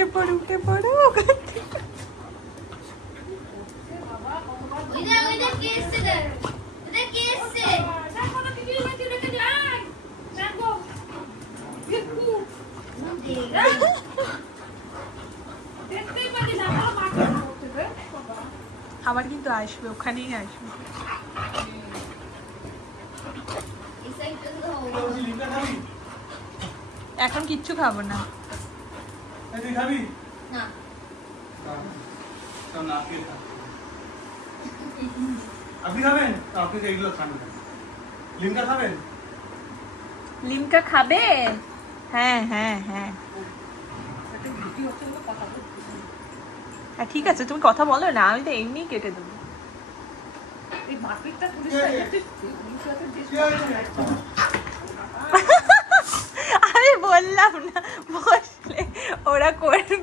উঠে পড়ো উঠে পড়ো। আবার কিন্তু আসবে, ওখানেই আসবে। এখন কিচ্ছু খাবো না। আপনি খাবেন? আপনি এইগুলো খান। লিমকা খাবেন? লিমকা খাবে? হ্যাঁ হ্যাঁ হ্যাঁ হ্যাঁ, ঠিক আছে, তুমি কথা বলো না, আমি তো এমনি কেটে দেবো। আমি বললাম না বসলে ওরা করবে।